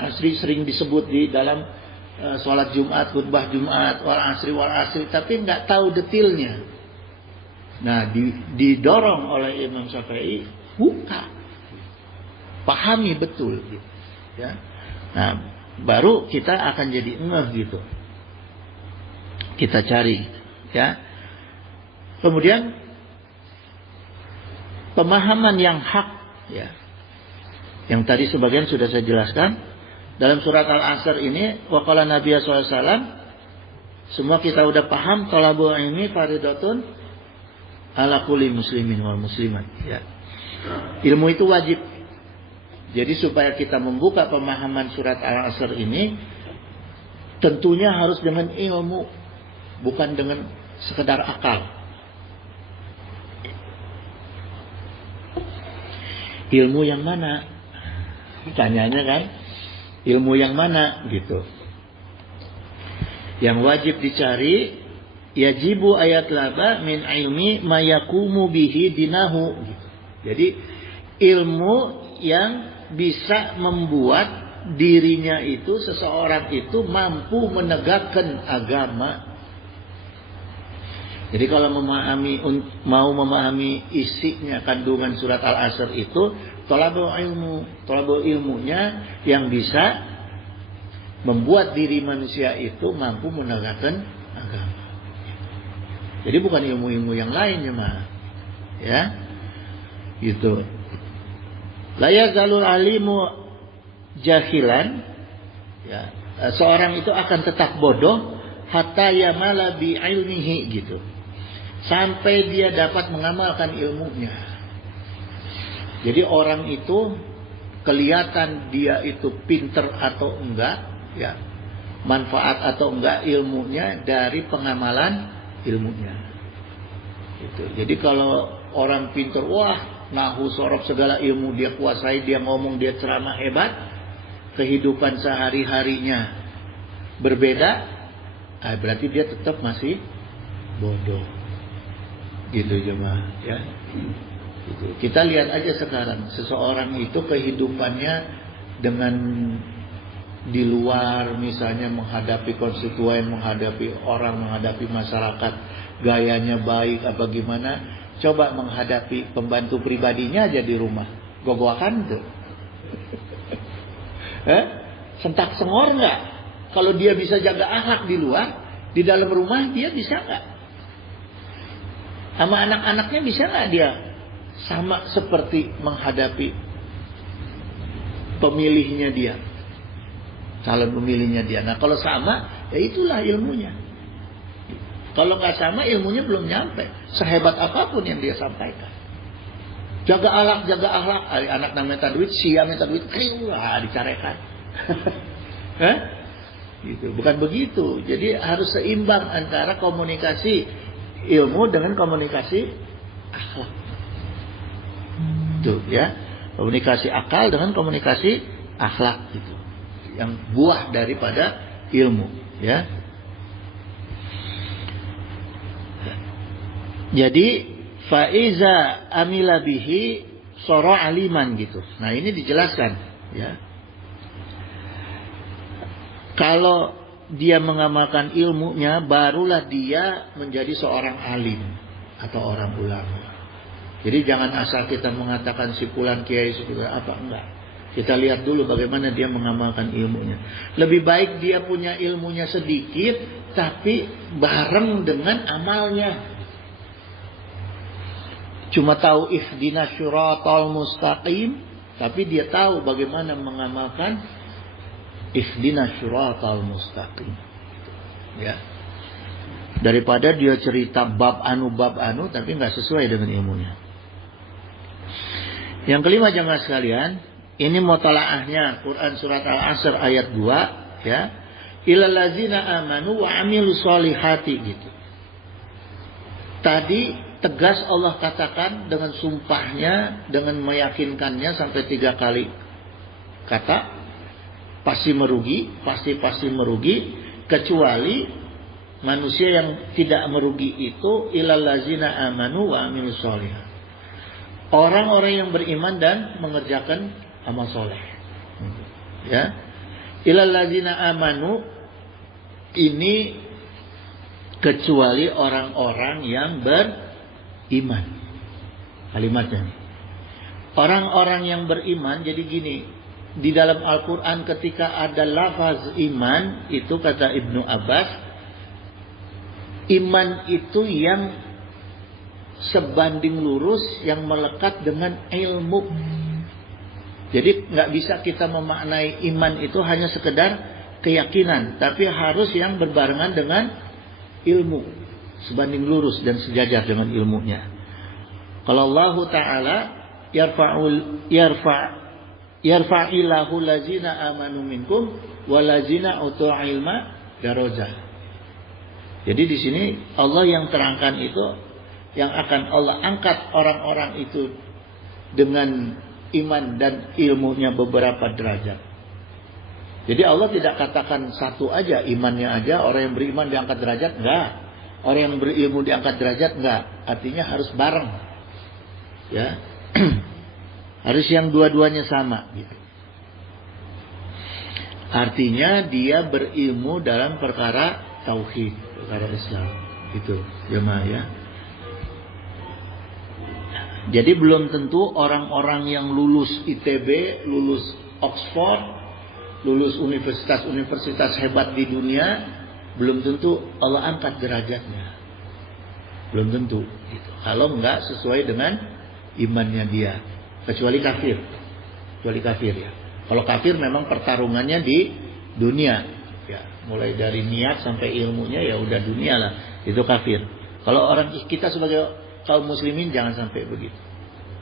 asri sering disebut di dalam sholat Jumat, khutbah Jumat, wal asri, tapi nggak tahu detailnya. Nah, didorong oleh Imam Syafi'i, buka, pahami betul, gitu. Ya. Nah, baru kita akan jadi ngeh gitu. Kita cari, ya. Kemudian pemahaman yang hak, ya. Yang tadi sebagian sudah saya jelaskan. Dalam surat Al-Asr ini, waqala Nabi SAW, semua kita udah paham, thalabul ilmi faridatun ala kulli muslimin wal muslimat. Ya. Ilmu itu wajib. Jadi supaya kita membuka pemahaman surat Al-Asr ini, tentunya harus dengan ilmu, bukan dengan sekedar akal. Ilmu yang mana? Tanyanya kan? Ilmu yang mana gitu. Yang wajib dicari yajibu ayat laba min ilmi mayakumu bihi dinahu gitu. Jadi ilmu yang bisa membuat dirinya itu, seseorang itu mampu menegakkan agama. Jadi kalau mau memahami isinya kandungan surat Al-Asr itu, tolabul ilmunya yang bisa membuat diri manusia itu mampu menegakkan agama. Jadi bukan ilmu-ilmu yang lain jemaah. Ya. Gitu. La yazalul alimu jahilan, ya. Seorang itu akan tetap bodoh hatta yamala bi ilmihi gitu. Sampai dia dapat mengamalkan ilmunya. Jadi orang itu kelihatan dia itu pinter atau enggak, ya, manfaat atau enggak ilmunya dari pengamalan ilmunya. Gitu. Jadi kalau orang pinter, wah, nahu sorab segala ilmu dia kuasai, dia ngomong, dia ceramah hebat, kehidupan sehari-harinya berbeda, berarti dia tetap masih bodoh. Gitu jemaah, ya. Gitu. Kita lihat aja sekarang, seseorang itu kehidupannya dengan di luar, misalnya menghadapi konstituen, menghadapi orang, menghadapi masyarakat, gayanya baik apa gimana, coba menghadapi pembantu pribadinya aja di rumah, gogoakan tuh. Sentak sengor nggak? Kalau dia bisa jaga akhlak di luar, di dalam rumah dia bisa nggak? Sama anak-anaknya bisa nggak dia sama seperti menghadapi pemilihnya dia, calon pemilihnya dia? Nah kalau sama, ya itulah ilmunya. Kalau nggak sama, ilmunya belum nyampe. Sehebat apapun yang dia sampaikan. Jaga akhlak, anak namanya duit, sia minta duit, dicarekan. Gitu. Bukan begitu. Jadi harus seimbang antara komunikasi ilmu dengan komunikasi akhlak. Tuh ya, komunikasi akal dengan komunikasi akhlak itu, yang buah daripada ilmu, ya. Jadi faiza amila bihi sora aliman gitu. Nah ini dijelaskan, ya. Kalau dia mengamalkan ilmunya, barulah dia menjadi seorang alim atau orang ulama. Jadi jangan asal kita mengatakan si fulan kiai, si fulan apa, enggak. Kita lihat dulu bagaimana dia mengamalkan ilmunya. Lebih baik dia punya ilmunya sedikit, tapi bareng dengan amalnya. Cuma tahu ihdinas syiratal mustaqim, tapi dia tahu bagaimana mengamalkan ihdinas syiratal mustaqim. Ya. Daripada dia cerita bab anu tapi nggak sesuai dengan ilmunya. Yang kelima jamaah sekalian, ini mutalaahnya Quran surat Al-Asr ayat 2, ya. Ilal ladzina amanu wa amilus solihati gitu. Tadi tegas Allah katakan dengan sumpahnya, dengan meyakinkannya sampai 3 kali kata, pasti merugi, pasti merugi, kecuali manusia yang tidak merugi itu ilal ladzina amanu wa amilus solihat. Orang-orang yang beriman dan mengerjakan amal soleh. Ya. Ilal ladzina amanu ini kecuali orang-orang yang beriman. Kalimatnya. Orang-orang yang beriman, jadi gini, di dalam Al-Quran ketika ada lafaz iman, itu kata Ibnu Abbas, iman itu yang sebanding lurus, yang melekat dengan ilmu. Jadi nggak bisa kita memaknai iman itu hanya sekedar keyakinan, tapi harus yang berbarengan dengan ilmu, sebanding lurus dan sejajar dengan ilmunya. Kalau Allah Ta'ala yarfa'illahu lazina amanu minkum walazina utul ilma darajah. Jadi di sini Allah yang terangkan itu, yang akan Allah angkat orang-orang itu dengan iman dan ilmunya beberapa derajat. Jadi Allah tidak katakan satu aja, imannya aja, orang yang beriman diangkat derajat, enggak. Orang yang berilmu diangkat derajat, enggak. Artinya harus bareng. Ya. Harus yang dua-duanya sama gitu. Artinya dia berilmu dalam perkara tauhid, perkara Islam, Itu jemaah ya. Jadi belum tentu orang-orang yang lulus ITB, lulus Oxford, lulus universitas-universitas hebat di dunia, belum tentu Allah angkat derajatnya. Belum tentu gitu. Kalau enggak sesuai dengan imannya dia, kecuali kafir. Kecuali kafir ya. Kalau kafir memang pertarungannya di dunia ya, mulai dari niat sampai ilmunya ya udah dunia lah, itu kafir. Kalau orang kita sebagai kaum muslimin jangan sampai begitu.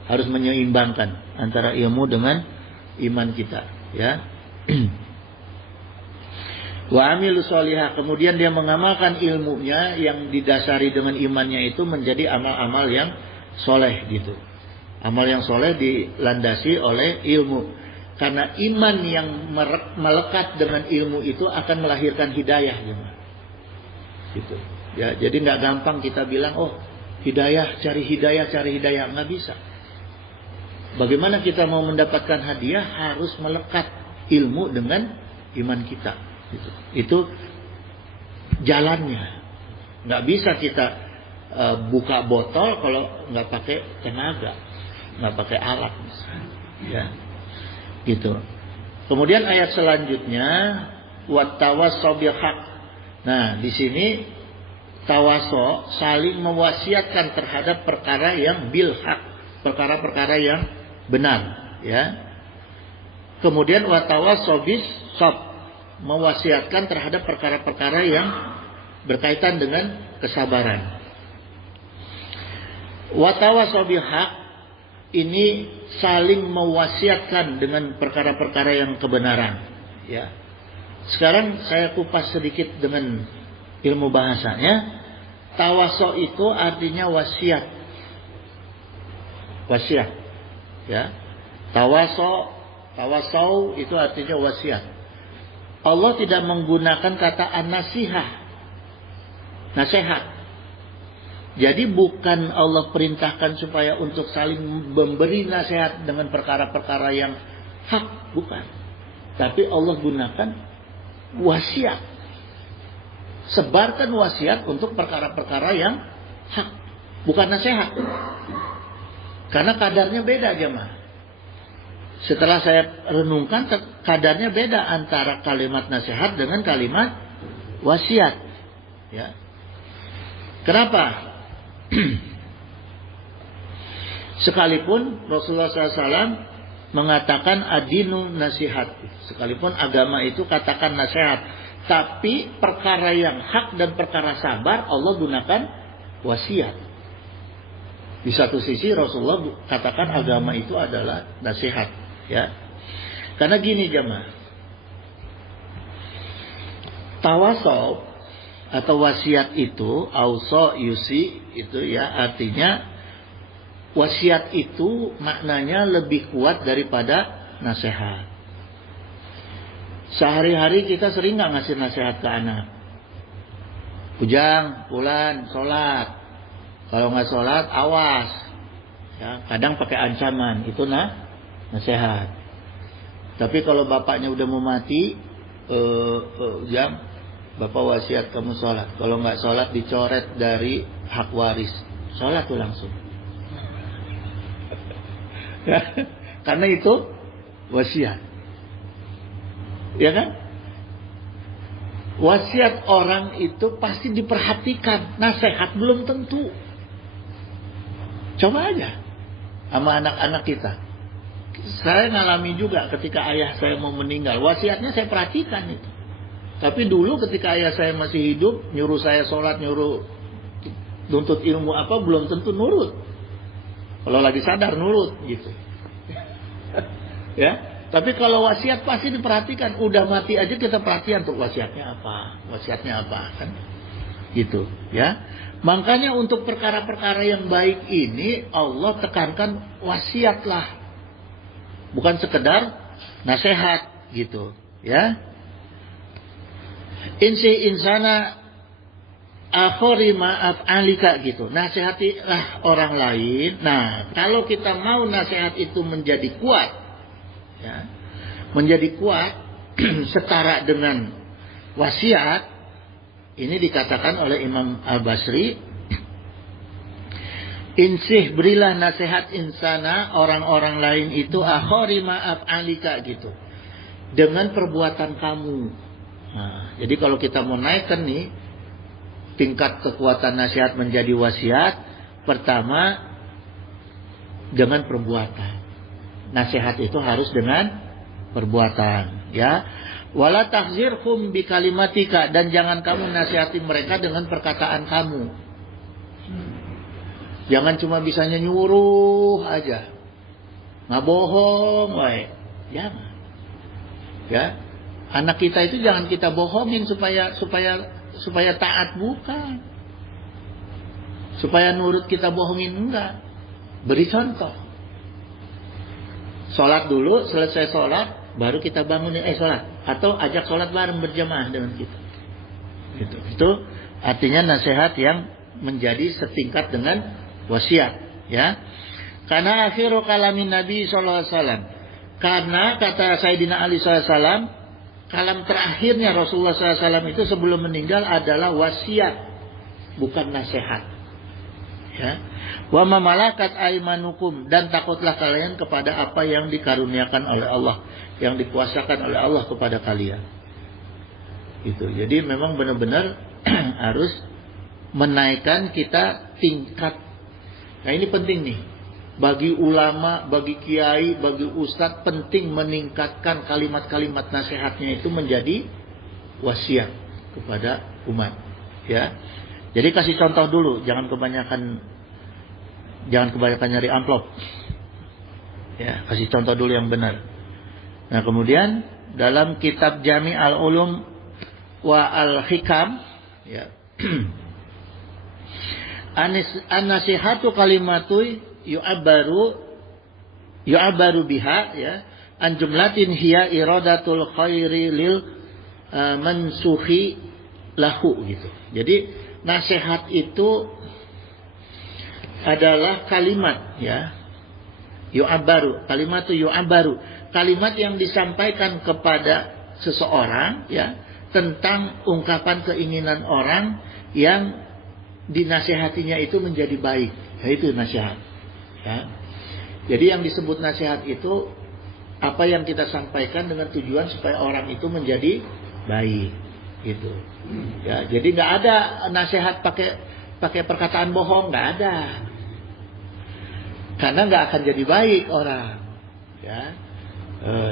Harus menyeimbangkan antara ilmu dengan iman kita ya. Wa amilu sholihah, kemudian dia mengamalkan ilmunya yang didasari dengan imannya itu menjadi amal-amal yang soleh gitu. Amal yang soleh dilandasi oleh ilmu. Karena iman yang melekat dengan ilmu itu akan melahirkan hidayah gitu. Ya, jadi nggak gampang kita bilang cari hidayah, nggak bisa. Bagaimana kita mau mendapatkan hadiah? Harus melekat ilmu dengan iman kita. Gitu. Itu jalannya. Nggak bisa kita buka botol kalau nggak pakai tenaga, nggak pakai alat misalnya. Ya, gitu. Kemudian ayat selanjutnya wattawassaw bil haq. Nah, di sini tawaso saling mewasiatkan terhadap perkara yang bil haq, perkara-perkara yang benar, ya. Kemudian watawassaw bis sabr, mewasiatkan terhadap perkara-perkara yang berkaitan dengan kesabaran. Watawassaw bil haq ini saling mewasiatkan dengan perkara-perkara yang kebenaran, ya. Sekarang saya kupas sedikit dengan ilmu bahasanya. Tawaso itu artinya wasiat. Wasiat. Ya. Tawasau itu artinya wasiat. Allah tidak menggunakan kata an-nasihah. Nasihat. Jadi bukan Allah perintahkan supaya untuk saling memberi nasihat dengan perkara-perkara yang hak, bukan. Tapi Allah gunakan wasiat. Sebarkan wasiat untuk perkara-perkara yang hak, bukan nasihat. Karena kadarnya beda, jemaah. Setelah saya renungkan, kadarnya beda antara kalimat nasihat dengan kalimat wasiat. Ya. Kenapa? Sekalipun Rasulullah SAW mengatakan adinu nasihat, sekalipun agama itu katakan nasihat, tapi perkara yang hak dan perkara sabar Allah gunakan wasiat. Di satu sisi Rasulullah katakan agama itu adalah nasihat, ya. Karena gini jemaah, tawasau atau wasiat itu auso yusi itu ya, artinya wasiat itu maknanya lebih kuat daripada nasihat. Sehari-hari kita sering nggak ngasih nasihat ke anak. Ujang, pulang, sholat. Kalau nggak sholat, awas. Ya, kadang pakai ancaman, itu nasihat. Tapi kalau bapaknya udah mau mati, Ujang, bapak wasiat kamu sholat. Kalau nggak sholat dicoret dari hak waris. Sholat tuh langsung. Ya, karena itu wasiat. Ya kan? Wasiat orang itu pasti diperhatikan. Nasihat belum tentu. Coba aja sama anak-anak kita. Saya ngalami juga ketika ayah saya mau meninggal. Wasiatnya saya perhatikan itu. Tapi dulu ketika ayah saya masih hidup, nyuruh saya sholat, nyuruh nuntut ilmu apa, belum tentu nurut. Kalau lagi sadar nurut gitu. Ya. Tapi kalau wasiat pasti diperhatikan. Udah mati aja kita perhatian tuh wasiatnya apa, kan? Gitu, ya. Makanya untuk perkara-perkara yang baik ini Allah tekankan wasiatlah, bukan sekedar nasihat, gitu, ya. Insi insana akhori ma'af alika gitu. Nasihatilah orang lain. Nah, kalau kita mau nasihat itu menjadi kuat, ya, menjadi kuat setara dengan wasiat, ini dikatakan oleh Imam Al-Basri, insih berilah nasihat insana orang-orang lain itu akhori ma'af alika gitu, dengan perbuatan kamu. Nah, jadi kalau kita mau naikkan nih tingkat kekuatan nasihat menjadi wasiat, pertama dengan perbuatan. Nasihat itu harus dengan perbuatan, ya. Wala tahzirhum bi kalimatika, dan jangan kamu nasihati mereka dengan perkataan kamu. Jangan cuma bisanya nyuruh aja. Nggak bohong, wae. Jangan. Ya. Anak kita itu jangan kita bohongin supaya taat, bukan. Supaya nurut kita bohongin, enggak. Beri contoh. Sholat dulu, selesai sholat baru kita bangunin sholat, atau ajak sholat bareng berjamaah dengan kita. Itu artinya nasihat yang menjadi setingkat dengan wasiat, ya. Karena akhiru kalamin Nabi sallallahu alaihi wasallam, karena kata Sayyidina Ali sallallahu alaihi wasallam, kalam terakhirnya Rasulullah sallallahu alaihi wasallam itu sebelum meninggal adalah wasiat, bukan nasihat, ya. Wa mamalakat aimanukum, dan takutlah kalian kepada apa yang dikaruniakan oleh Allah, yang dikuasakan oleh Allah kepada kalian. Itu. Jadi memang benar-benar harus menaikkan kita tingkat. Nah ini penting nih. Bagi ulama, bagi kiai, bagi ustadz, penting meningkatkan kalimat-kalimat nasihatnya itu menjadi wasiat kepada umat, ya. Jadi kasih contoh dulu, jangan kebanyakan nyari amplop, ya. Kasih contoh dulu yang benar. Nah kemudian dalam kitab Jami' al-Ulum wa al-Hikam, ya. An-nasihatu kalimatu yu'abbaru biha, ya, an jumlatin hiya iradatul khairi lil mansuhi lahu, gitu. Jadi nasihat itu adalah kalimat, ya, yu'abbaru, kalimatu yu'abbaru, kalimat yang disampaikan kepada seseorang, ya, tentang ungkapan keinginan orang yang dinasihatinya itu menjadi baik, yaitu nasihat, ya. Jadi yang disebut nasihat itu apa yang kita sampaikan dengan tujuan supaya orang itu menjadi baik, gitu, ya. Jadi nggak ada nasihat pakai perkataan bohong, nggak ada, karena nggak akan jadi baik orang, ya.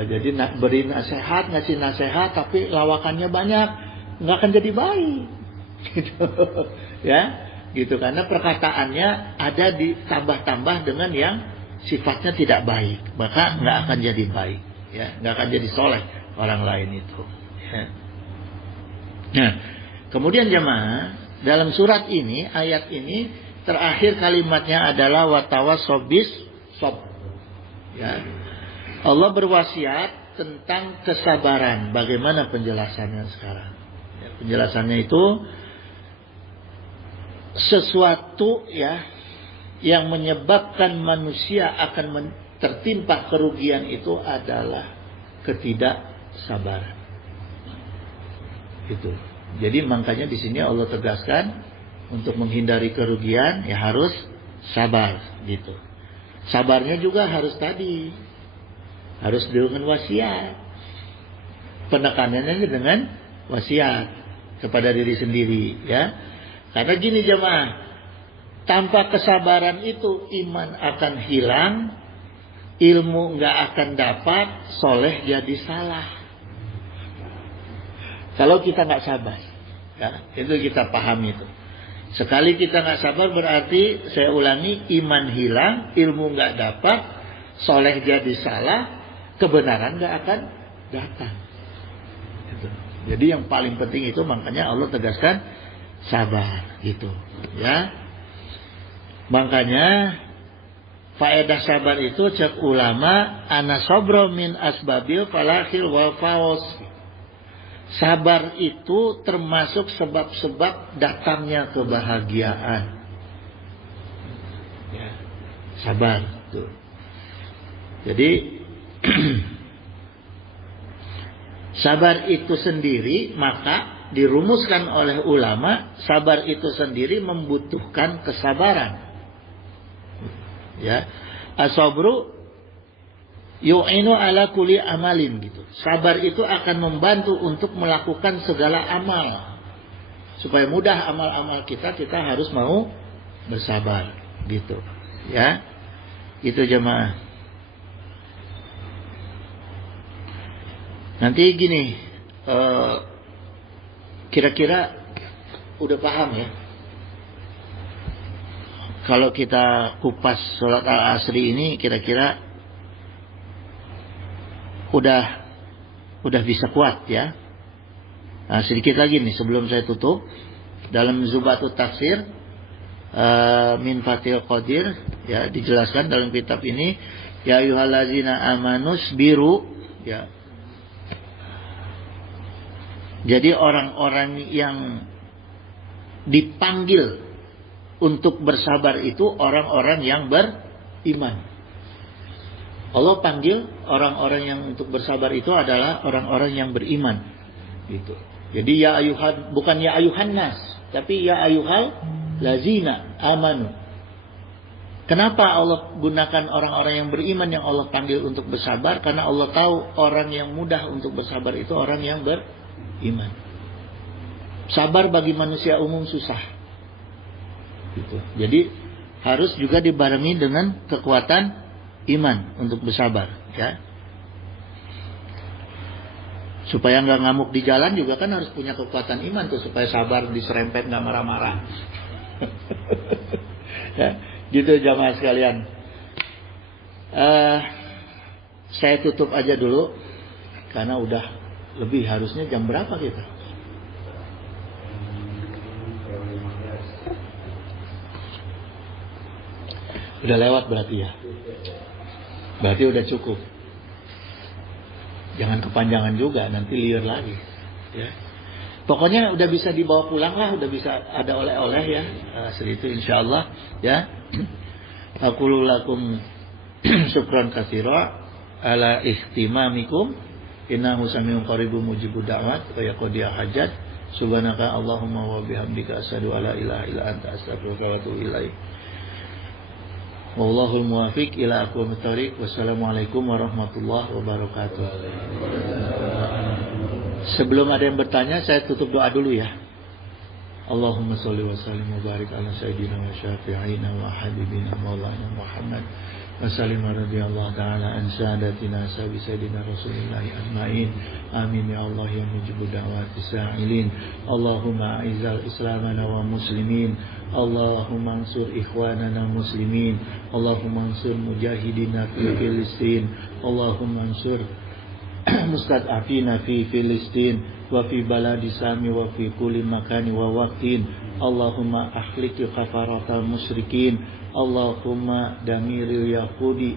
Jadi beri nasihat, ngasih nasihat, tapi lawakannya banyak, nggak akan jadi baik, gitu, ya, gitu. Karena perkataannya ada ditambah-tambah dengan yang sifatnya tidak baik, maka nggak akan jadi baik, ya, nggak akan jadi soleh orang lain itu, ya. Nah, kemudian jemaah, dalam surat ini, ayat ini terakhir kalimatnya adalah watawasobis sob, ya. Allah berwasiat tentang kesabaran. Bagaimana penjelasannya sekarang? Ya, penjelasannya itu sesuatu, ya, yang menyebabkan manusia akan tertimpa kerugian itu adalah ketidaksabaran. Itu. Jadi makanya di sini Allah tegaskan untuk menghindari kerugian ya harus sabar, gitu. Sabarnya juga harus dengan wasiat. Penekanannya dengan wasiat kepada diri sendiri, ya. Karena gini jemaah, tanpa kesabaran itu iman akan hilang, ilmu nggak akan dapat, soleh jadi salah. Kalau kita nggak sabar, ya, itu kita paham itu. Sekali kita nggak sabar berarti, saya ulangi, iman hilang, ilmu nggak dapat, soleh jadi salah, kebenaran nggak akan datang. Gitu. Jadi yang paling penting itu makanya Allah tegaskan sabar, gitu, ya. Makanya faedah sabar itu cek ulama ana sabra min asbabil falahil wa faus. Sabar itu termasuk sebab-sebab datangnya kebahagiaan. Ya, sabar tuh. Jadi sabar itu sendiri maka dirumuskan oleh ulama, sabar itu sendiri membutuhkan kesabaran. Ya, as-sabru yu'inu ala kulli amalin gitu. Sabar itu akan membantu untuk melakukan segala amal. Supaya mudah amal-amal kita harus mau bersabar gitu. Ya. Itu jemaah. Nanti gini, kira-kira udah paham ya? Kalau kita kupas sholat al-asri ini, kira-kira udah bisa kuat ya? Nah, sedikit lagi nih sebelum saya tutup, dalam Zubatut Tafsir min Fathil Qadir ya, dijelaskan dalam kitab ini, ya ayyuhallazina amanus biru ya. Jadi orang-orang yang dipanggil untuk bersabar itu orang-orang yang beriman. Allah panggil orang-orang yang untuk bersabar itu adalah orang-orang yang beriman. Gitu. Jadi ya ayuhan, bukan ya ayuhan nas, tapi ya ayuhal lazina amanu. Kenapa Allah gunakan orang-orang yang beriman yang Allah panggil untuk bersabar? Karena Allah tahu orang yang mudah untuk bersabar itu orang yang beriman. Sabar bagi manusia umum susah. Gitu. Jadi harus juga dibarengi dengan kekuatan iman untuk bersabar, ya. Supaya nggak ngamuk di jalan juga kan harus punya kekuatan iman tuh, supaya sabar diserempet nggak marah-marah. Ya, gitu jamaah sekalian. Saya tutup aja dulu karena udah lebih, harusnya jam berapa kita? Udah lewat berarti ya. Berarti udah cukup. Jangan kepanjangan juga, nanti liar lagi. Ya. Pokoknya udah bisa dibawa pulang lah, udah bisa ada oleh-oleh ya. Segitu insyaallah ya. Aqulu lakum syukran katsira ala ihtimamikum. Innahu samiun qaribun mujibud da'wat wa yaqdiya hajat. Subhanaka Allahumma wa bihamdika asyhadu alla ilaha illa anta astaghfiruka wa atubu ilaik. Wallahul muwafiq ila aqwamit thoriq. Wassalamualaikum warahmatullahi wabarakatuh. Sebelum ada yang bertanya, saya tutup doa dulu ya. Allahumma sholli wa sallim wa barik ala sayyidina wa syafi'ina wa habibina maulana Muhammad wa sallim radhiyallahu ta'ala an sadatina sabi sayyidina Rasulillah ajmain. Amin ya Allah ya mujibud da'wati sa'ilin. Allahumma a'izzal islamana wa muslimin. Allahumma ansur ikhwanana muslimin. Allahumma ansur mujahidina fi Filistin. Allahumma ansur mustad'afina fi Filistin wa fi baladi Sami wa fi kulli makani wa waqtin. Allahumma ahliki khafaratal musyrikin. Allahumma damiril yahudi.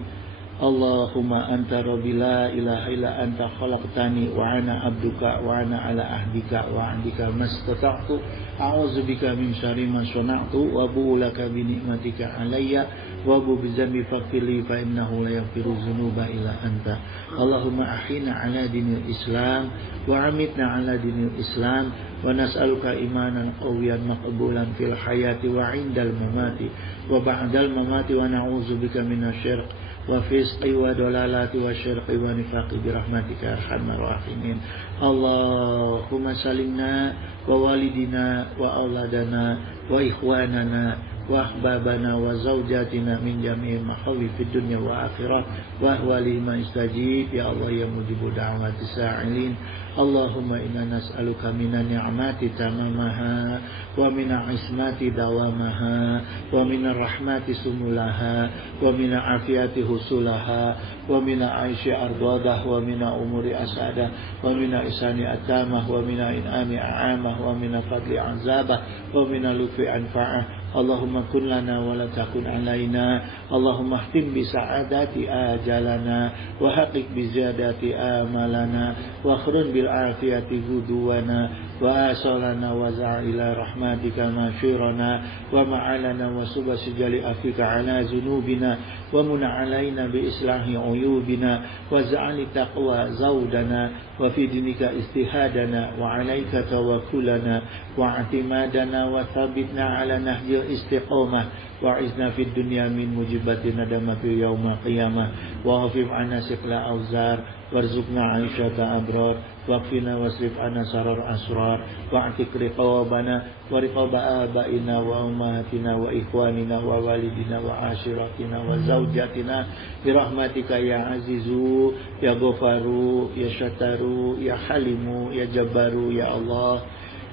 Allahumma anta rabbi la ilaha illa anta khalaqtani wa ana abduka wa ana ala ahdika wa ahdika mastata'tu a'udzu bika min syarri ma sana'tu wa bu'u laka bi ni'matika alayya wa bu bi dzambi faghfirli fa innahu la yaghfiru dzunuba illa anta. Allahumma ahyina ala dinil Islam wa amitna ala dinil Islam wa nas'aluka imanan qawiyyan maqbulan fil hayati wa 'indal mamati wa ba'dal mamati wa na'udzu bika minasyirk wa fisqi wa dalalati wa syirqi wa nifaqi birahmatika arhamar rahimin. Allahumma salimna wa walidina wa auladana wa ikhwanana wa ahbabana wa zawjatina min jami'il mahawi fid dunya wa akhirah wa ahwali ma istajib ya Allah ya mujibud da'wati sa'ilin. Allahumma inna nas'aluka minan ni'mati tamamaha wa minan ismati dawamaha wa minan rahmati sumulaha wa minan afiyati husulaha wa minan aishi ardadah wa minan umuri asadah wa minan isani atamah wa minan in'ami a'amah wa minan fadli azabah wa minan lufi anfa'ah Allahumma kun lana wa la takun alaina. Allahumma ihtim bi sa'adati ajalana wa haqiq bi ziyadati amalana wa akhrun bil afiyati huduwana wa asalana wa za'ila rahmatika masyirana wa ma'alana wa subasijali afika ala zunubina wa muna alaina bi islahi uyubina wa za'ali taqwa zawdana wa fi dinika istihadana wa alaika tawakkulana wa atimadana wa thabitna ala nahjil istiqamah wa izna fid dunya min mujibati nadamati yaumil qiyamah wa hafif anna siqla awzar warzuqna aisyata abrar waqfina wasrif anna sarar asrar wa'tik riqabana wa riqaba abaina wa ummahatina wa ikhwanina wa walidina wa ashiratina wa zawjatina birahmatika ya azizu ya ghafaru ya syataru ya halimu ya jabbaru ya Allah.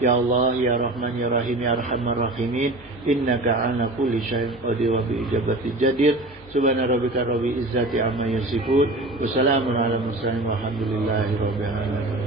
Ya Allah, Ya Rahman, Ya Rahim, Ya Arhamar Rahimin. Innaka ala kulli syai'in qadir wa bi ijabati jadir. Subhana rabbika rabbil izzati amma yasifun. Wassalamun ala mursalin walhamdulillahi rabbil alamin.